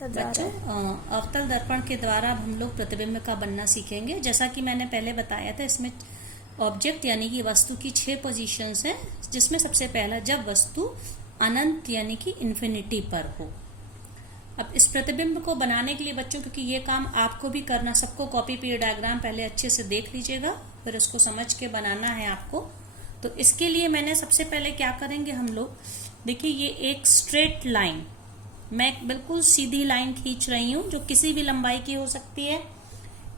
बच्चों, अवतल दर्पण के द्वारा हम लोग प्रतिबिंब का बनना सीखेंगे। जैसा कि मैंने पहले बताया था, इसमें ऑब्जेक्ट यानी कि वस्तु की 6 पोजीशंस हैं, जिसमें सबसे पहला जब वस्तु अनंत यानी कि इन्फिनिटी पर हो। अब इस प्रतिबिंब को बनाने के लिए बच्चों, क्योंकि ये काम आपको भी करना, सबको कॉपी पेस्ट डायग्राम पहले अच्छे से देख लीजिएगा, फिर उसको समझ के बनाना है आपको। तो इसके लिए मैंने सबसे पहले क्या करेंगे हम लोग, देखिए ये एक स्ट्रेट लाइन, मैं बिल्कुल सीधी लाइन खींच रही हूं जो किसी भी लंबाई की हो सकती है।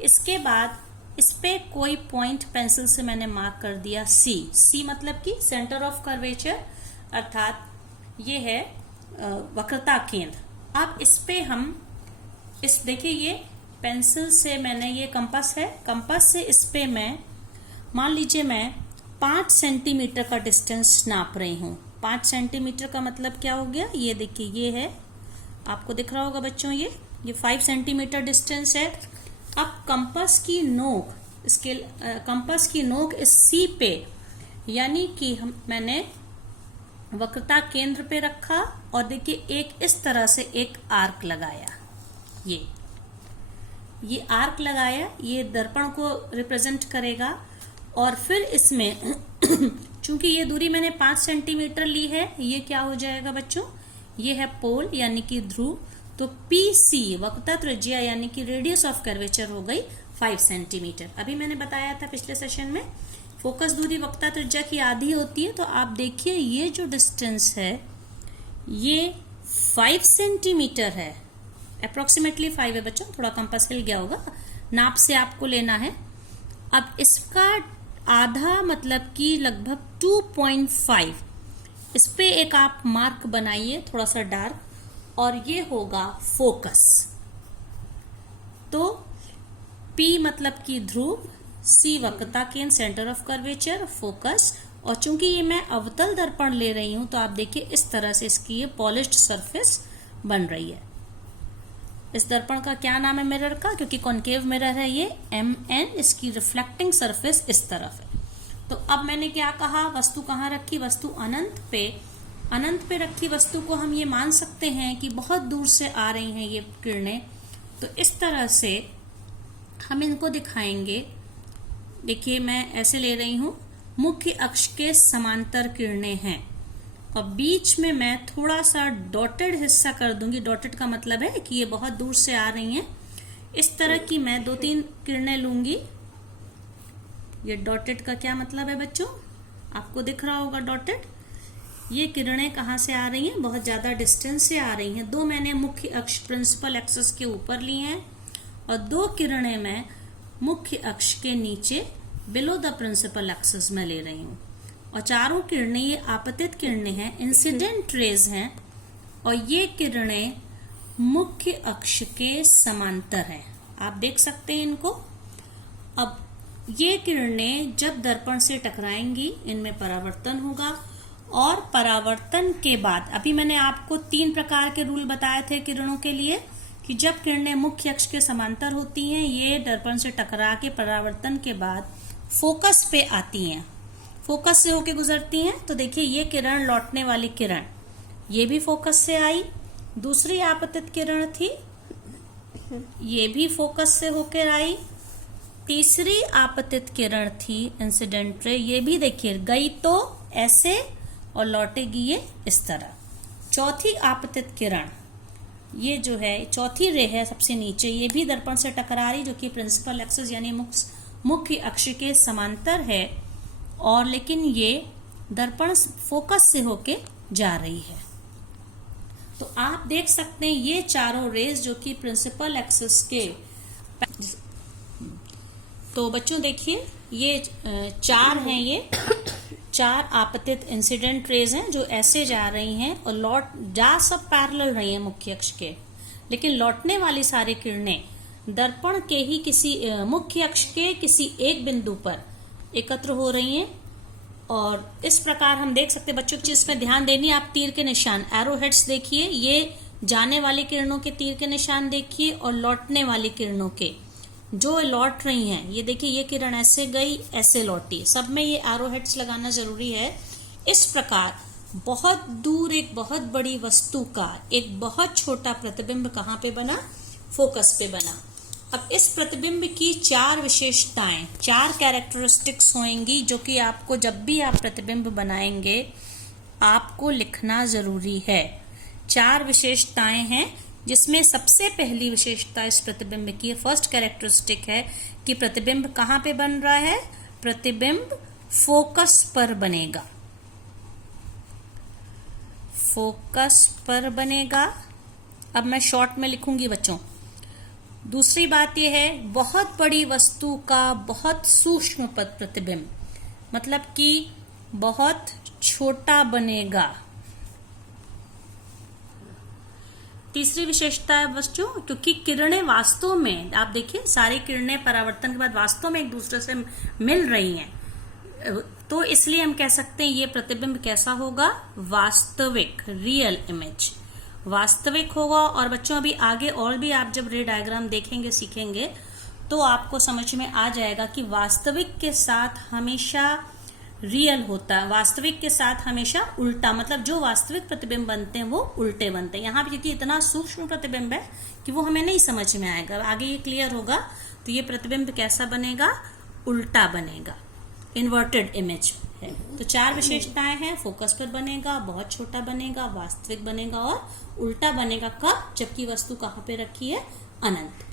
इसके बाद इस पे कोई पॉइंट पेंसिल से मैंने मार्क कर दिया सी मतलब कि सेंटर ऑफ कर्वेचर, अर्थात ये है वक्रता केंद्र। अब इस पे हम देखिए ये पेंसिल से मैंने, ये कंपास है, कंपास से इस पे मैं मान लीजिए मैं 5 सेंटीमीटर का डिस्टेंस नाप रही हूँ। 5 सेंटीमीटर का मतलब क्या हो गया, ये देखिए ये है, आपको दिख रहा होगा बच्चों, ये 5 सेंटीमीटर डिस्टेंस है। अब कंपास की नोक, इसके कंपास की नोक इस सी पे, यानी कि मैंने वक्रता केंद्र पे रखा और देखिए एक इस तरह से एक आर्क लगाया, ये आर्क लगाया, ये दर्पण को रिप्रेजेंट करेगा। और फिर इसमें चूंकि ये दूरी मैंने 5 सेंटीमीटर ली है, ये क्या हो जाएगा बच्चों, ये है पोल यानी कि ध्रुव। तो PC वक्रता त्रिज्या यानी कि रेडियस ऑफ कर्वेचर हो गई 5 सेंटीमीटर। अभी मैंने बताया था पिछले सेशन में, फोकस दूरी वक्रता त्रिज्या की आधी होती है। तो आप देखिए ये जो डिस्टेंस है ये 5 सेंटीमीटर है, अप्रोक्सीमेटली 5 है बच्चों, थोड़ा कंपास हिल गया होगा, नाप से आपको लेना है। अब इसका आधा मतलब कि लगभग 2.5, इस पे एक आप मार्क बनाइए थोड़ा सा डार्क, और ये होगा फोकस। तो P मतलब कि ध्रुव, C वक्रता केंद्र सेंटर ऑफ कर्वेचर, फोकस। और चूंकि ये मैं अवतल दर्पण ले रही हूं तो आप देखिए इस तरह से इसकी ये पॉलिश्ड सरफेस बन रही है। इस दर्पण का क्या नाम है मिरर का, क्योंकि कॉन्केव मिरर है ये, MN, इसकी रिफ्लेक्टिंग सरफेस इस तरफ है। तो अब मैंने क्या कहा, वस्तु कहाँ रखी, वस्तु अनंत पे रखी वस्तु को हम ये मान सकते हैं कि बहुत दूर से आ रही हैं ये किरणें। तो इस तरह से हम इनको दिखाएंगे। देखिए मैं ऐसे ले रही हूं, मुख्य अक्ष के समांतर किरणें हैं और बीच में मैं थोड़ा सा डॉटेड हिस्सा कर दूंगी। डॉटेड का मतलब है कि ये बहुत दूर से आ रही हैं। इस तरह की मैं 2-3 किरणें लूंगी। ये डॉटेड का क्या मतलब है बच्चों, आपको दिख रहा होगा डॉटेड। ये किरणें कहाँ से आ रही हैं, बहुत ज्यादा डिस्टेंस से आ रही हैं। 2 मैंने मुख्य अक्ष प्रिंसिपल एक्सिस के ऊपर ली हैं और 2 किरणें मैं मुख्य अक्ष के नीचे बिलो द प्रिंसिपल एक्सिस में ले रही हूँ। और चारों किरणें ये आपतित किरणें हैं, इंसिडेंट रेज हैं, और ये किरणें मुख्य अक्ष के समांतर हैं। आप देख सकते हैं इनको। अब ये किरणें जब दर्पण से टकराएंगी इनमें परावर्तन होगा, और परावर्तन के बाद, अभी मैंने आपको 3 प्रकार के रूल बताए थे किरणों के लिए, कि जब किरणें मुख्य अक्ष के समांतर होती हैं, ये दर्पण से टकरा के परावर्तन के बाद फोकस पे आती हैं, फोकस से होके गुजरती हैं। तो देखिए ये किरण, लौटने वाली किरण, ये भी फोकस से आई। दूसरी आपतित किरण थी, ये भी फोकस से होकर आई। तीसरी आपतित किरण थी इंसिडेंट रे, ये भी देखिए गई तो ऐसे और लौटेगी ये इस तरह। चौथी आपतित किरण, ये जो है चौथी रे है सबसे नीचे, ये भी दर्पण से टकरा रही, जो कि प्रिंसिपल एक्सिस यानी मुख्य अक्ष के समांतर है, और लेकिन ये दर्पण फोकस से होके जा रही है। तो आप देख सकते हैं ये चारों रेज जो कि प्रिंसिपल एक्सिस के, तो बच्चों देखिए ये 4 हैं, ये 4 आपतित इंसिडेंट रेज हैं जो ऐसे जा रही हैं और जा सब पैरेलल रही हैं मुख्य अक्ष के, लेकिन लौटने वाली सारी किरणें दर्पण के ही किसी मुख्य अक्ष के किसी एक बिंदु पर एकत्र हो रही हैं। और इस प्रकार हम देख सकते हैं बच्चों, की चीज में ध्यान देनी, आप तीर के निशान, एरो हेड्स देखिए, ये जाने वाली किरणों के तीर के निशान देखिए, और लौटने वाली किरणों के जो लौट रही हैं, ये देखिए ये किरण ऐसे गई ऐसे लौटी, सब में ये एरो हेड्स लगाना जरूरी है। इस प्रकार बहुत दूर एक बहुत बड़ी वस्तु का एक बहुत छोटा प्रतिबिंब कहाँ पे बना? फोकस पे बना। अब इस प्रतिबिंब की 4 विशेषताएं, 4 कैरेक्टरिस्टिक्स होंगी जो कि आपको जब भी आप प्रतिबिंब बनाएंगे आपको लिखना जरूरी है। 4 विशेषताएं हैं जिसमें सबसे पहली विशेषता इस प्रतिबिंब की फर्स्ट कैरेक्टरिस्टिक है कि प्रतिबिंब कहाँ पे बन रहा है? प्रतिबिंब फोकस पर बनेगा, फोकस पर बनेगा। अब मैं शॉर्ट में लिखूंगी बच्चों। दूसरी बात यह है बहुत बड़ी वस्तु का बहुत सूक्ष्म प्रतिबिंब, मतलब कि बहुत छोटा बनेगा। तीसरी विशेषता है बच्चों, क्योंकि किरणें वास्तव में, आप देखिए सारी किरणें परावर्तन के बाद वास्तव में एक दूसरे से मिल रही हैं, तो इसलिए हम कह सकते हैं ये प्रतिबिंब कैसा होगा? वास्तविक, रियल इमेज, वास्तविक होगा। और बच्चों अभी आगे और भी आप जब रे डायग्राम देखेंगे सीखेंगे तो आपको समझ में आ जाएगा कि वास्तविक के साथ हमेशा रियल होता है, वास्तविक के साथ हमेशा उल्टा, मतलब जो वास्तविक प्रतिबिंब बनते हैं वो उल्टे बनते हैं। यहाँ पे क्योंकि इतना सूक्ष्म प्रतिबिंब है कि वो हमें नहीं समझ में आएगा, आगे ये क्लियर होगा। तो ये प्रतिबिंब कैसा बनेगा? उल्टा बनेगा, इन्वर्टेड इमेज है। तो 4 विशेषताएं हैं, फोकस पर बनेगा, बहुत छोटा बनेगा, वास्तविक बनेगा और उल्टा बनेगा। कब? जबकि वस्तु कहाँ पे रखी है? अनंत।